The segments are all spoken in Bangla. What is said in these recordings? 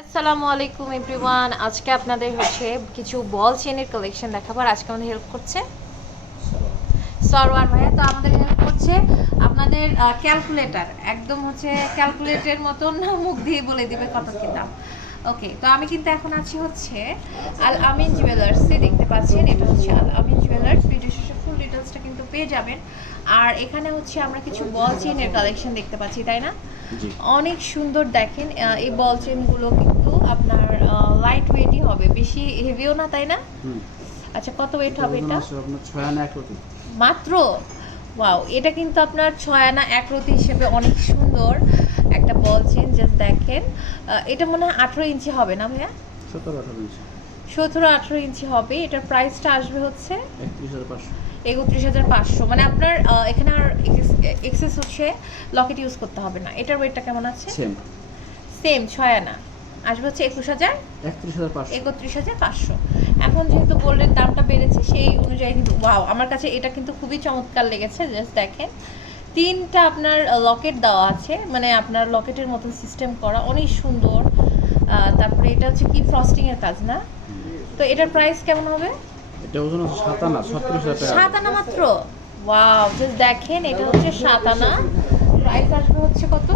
আসসালামু আলাইকুম এভরিওয়ান আজকে আপনাদের হচ্ছে কিছু বল চেনের কালেকশন দেখাবো আর আজকে আমাদের হেল্প করছে সরওয়ার ভাইয়া। তো আমাদের হেল্প করছে আপনাদের ক্যালকুলেটর একদম হচ্ছে ক্যালকুলেটরের মতন মুখ দিয়ে বলে দিবে কত কি দাম। ওকে তো আমি কিন্তু এখন আছি হচ্ছে আল আমিন জুয়েলার্সে দেখতে পাচ্ছেন? এটা হচ্ছে আল আমিন জুয়েলার্স ভিডিও শেষে ফুল ডিটেলসটা কিন্তু পেয়ে যাবেন। আর এখানে হচ্ছে আমরা কিছু বল চেনের কালেকশন দেখতে পাচ্ছি, তাই না? অনেক সুন্দর দেখেন এই বল চেনগুলো কিন্তু আপনার লাইট ওয়েটই হবে বেশি হেভিও না তাই না? আচ্ছা কত ওয়েট হবে এটা? মাত্র? ওয়াও এটা কিন্তু আপনার ছয় আনা এক রতি হিসেবে অনেক সুন্দর একটা বল চেন জাস্ট দেখেন। এটা মনে হয় আঠেরো ইঞ্চি হবে না ভাইয়া? সতেরো আঠারো ইঞ্চি। সতেরো আঠেরো ইঞ্চি হবে এটার প্রাইসটা আসবে হচ্ছে? একত্রিশ হাজার পাঁচশো। একত্রিশ হাজার পাঁচশো। মানে আপনার এখানে আর এক্সেস হচ্ছে লকেট ইউজ করতে হবে না। এটার ওয়েটটা কেমন আছে? সেম। সেম ছয় আনা। আসবে হচ্ছে একুশ হাজার? একত্রিশ হাজার পাঁচশো। এখন যেহেতু গোল্ডের দামটা বেড়েছে সেই অনুযায়ী কিন্তু ওয়াও আমার কাছে এটা কিন্তু খুবই চমৎকার লেগেছে জাস্ট দেখেন। তিনটা আপনার লকেট দেওয়া আছে মানে আপনার লকেটের মতন সিস্টেম করা অনেক সুন্দর। তারপরে এটা হচ্ছে কি ফ্রস্টিং এর কাজ না? তো এটার প্রাইস কেমন হবে? এটা ওজন আছে সাত আনা ছত্রিশ হাজার টাকা। সাত আনা মাত্র? ওয়াও জাস্ট দেখেন এটা হচ্ছে সাত আনা প্রাইস আসবে হচ্ছে কত?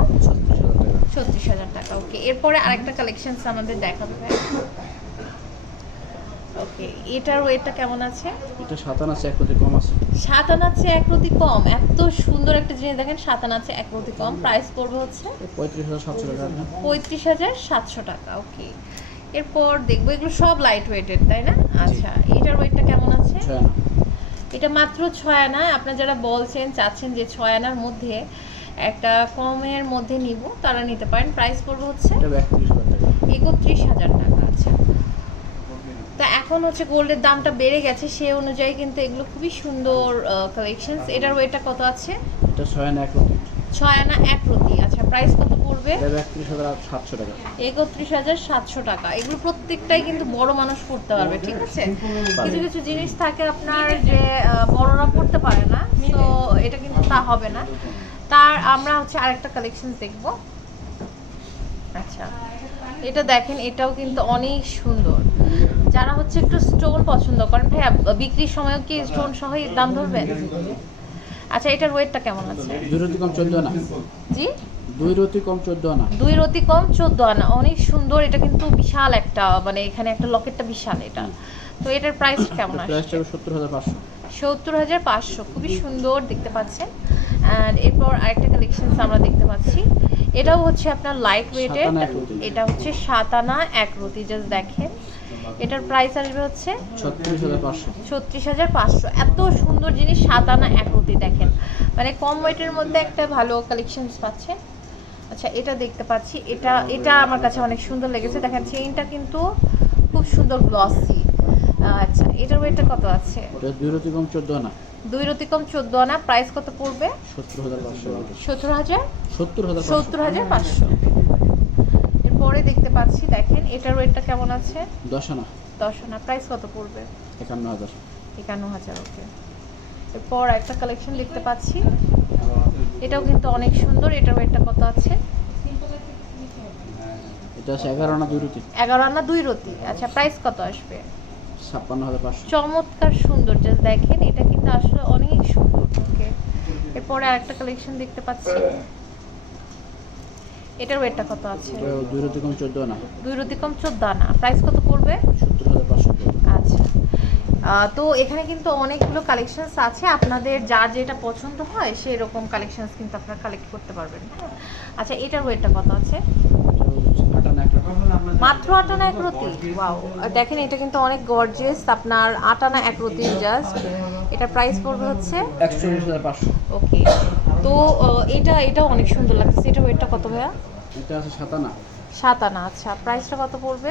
ছত্রিশ হাজার টাকা। ওকে এরপরে আরেকটা কালেকশন আমাদের দেখাবে ওকে এটার ওয়েটটা কেমন আছে? এটা সাত আনা আছে এক রতি কম আছে। সাত আনাচ্ছে এক রতি কম। এত সুন্দর একটা জিনিস দেখেন সাত আনাচ্ছে এক রতি কম। প্রাইস পড়বে হচ্ছে? পঁয়ত্রিশ হাজার সাতশো টাকা পঁয়ত্রিশ হাজার সাতশো টাকা ওকে এরপর দেখব এগুলো সব লাইট ওয়েটেড তাই না? আচ্ছা এটার ওয়েটটা কেমন আছে ছয় আনা এটা মাত্র ছয় আনা আপনার যারা বলছেন চাচ্ছেন যে ছয় আনার মধ্যে একটা কমের মধ্যে নিব তারা নিতে পারেন। প্রাইস পড়বে হচ্ছে এটা একত্রিশ হাজার টাকা। একত্রিশ আচ্ছা। তা এখন হচ্ছে গোল্ডের দামটা বেড়ে গেছে সে অনুযায়ী কিন্তু এগুলো খুবই সুন্দর কালেকশনস এটার ওয়েটটা কত আছে? এটা ছয় আনা এক রতি ছয় আনা এক রতি। আচ্ছা প্রাইস কত পড়বে? একত্রিশ হাজার সাতশো টাকা। একত্রিশ হাজার সাতশো টাকা। এগুলো প্রত্যেকটাই কিন্তু বড় মানুষ পড়তে পারবে ঠিক আছে? কিছু কিছু জিনিস থাকে আপনার যে বড়রা পড়তে পারে না। তো এটা কিন্তু তা হবে না। তার আমরা হচ্ছে আরেকটা কালেকশন দেখব। আচ্ছা এটা দেখেন এটাও কিন্তু অনেক সুন্দর। যারা হচ্ছে একটু স্টোন পছন্দ করেন ভাইয়া বিক্রির সময়ও কি স্টোন সহ দাম ধরবেন আচ্ছা এটার ওয়েটটা কেমন আছে? দুই রতি কম চোদ্দ আনা। জি? দুই রতি কম চোদ্দ আনা। দুই রতি কম চোদ্দ আনা অনেক সুন্দর এটা কিন্তু বিশাল একটা মানে এখানে একটা লকেটটা বিশাল এটা। তো এটার প্রাইস কেমন প্রাইসটা আসছে পাঁচশো। সত্তর হাজার পাঁচশো খুবই সুন্দর দেখতে পাচ্ছেন। অ্যান্ড এরপর আরেকটা কালেকশন আমরা দেখতে পাচ্ছি। এটাও হচ্ছে আপনার লাইট রতি। এটা হচ্ছে সাত আনা এক রতি জাস্ট দেখেন। এটার প্রাইস আসবে হচ্ছে ছত্রিশ হাজার পাঁচশো। এত সুন্দর জিনিস সাত আনা এক রতি দেখেন। মানে কম ওয়েটের মধ্যে একটা ভালো কালেকশনস পাচ্ছেন আচ্ছা এটা দেখতে পাচ্ছি। এটা এটা আমার কাছে অনেক সুন্দর লেগেছে। দেখেন চেইনটা কিন্তু খুব সুন্দর গ্লসি আচ্ছা এটার ওয়েটটা কত আছে? এটা দুই রতি কম চোদ্দ আনা। দুই রতি কম চোদ্দ আনা। প্রাইস কত পড়বে? সত্তর হাজার সত্তর হাজার? সত্তর হাজার পাঁচশো। এরপরে দেখতে পাচ্ছি দেখেন এটার ওয়েটটা কেমন আছে? দশ আনা দশ আনা প্রাইস কত পড়বে? একান্ন হাজার। একান্ন হাজার ওকে এরপর একটা কালেকশন দেখতে পাচ্ছি। এটাও কিন্তু অনেক সুন্দর এটার ওয়েটটা কত আছে? এটা আছে এগারো আনা দুই রতি এগারো আনা দুই রতি আচ্ছা প্রাইস কত আসবে? ছাপ্পান্ন হাজার পাঁচশো। চমৎকার সুন্দর জাস্ট দেখেন এটা কিন্তু আসলে অনেক সুন্দর ওকে এরপরে আরেকটা কালেকশন দেখতে পাচ্ছি। এটার ওয়েটটা কত আছে? দুই রতি কম চোদ্দ আনা। দুই রতি কম চোদ্দ আনা। প্রাইস কত পড়বে? সত্তর হাজার পাঁচশো আচ্ছা। তো এখানে কিন্তু অনেকগুলো কালেকশনস আছে। আপনাদের যার যেটা পছন্দ হয় সেই রকম কালেকশনস কিন্তু আপনারা কালেক্ট করতে পারবেন। আচ্ছা এটার ওয়েটটা কত আছে? মাত্র আটানা এক রতি? ওয়াও দেখেন এটা কিন্তু অনেক গর্জিয়াস আপনার আটানা এক রতি জাস্ট এটার প্রাইস পড়বে হচ্ছে? একচল্লিশ হাজার পাঁচশো। ওকে তো এটা এটা অনেক সুন্দর লাগছে এটা ওয়েটটা কত ভাইয়া? এটা আছে সাত আনা সাত আনা আচ্ছা প্রাইসটা কত পড়বে?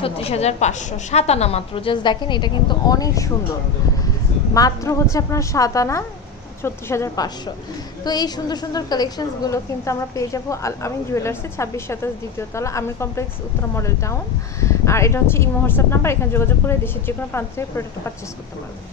ছত্রিশ হাজার পাঁচশো। সাত আনা মাত্র। জাস্ট দেখেন এটা কিন্তু অনেক সুন্দর। মাত্র হচ্ছে আপনার সাত আনা ছত্রিশ হাজার পাঁচশো। তো এই সুন্দর সুন্দর কালেকশনসগুলো কিন্তু আমরা পেয়ে যাব আমিন জুয়েলার্সে ছাব্বিশ সাতাশ দ্বিতীয় তলা আমির কমপ্লেক্স উত্তর মডেল টাউন আর এটা হচ্ছে ইমো হোয়াটসঅ্যাপ নাম্বার এখানে যোগাযোগ করে দেশের যে কোনো প্রান্ত থেকে প্রোডাক্ট পারচেস করতে পারবেন।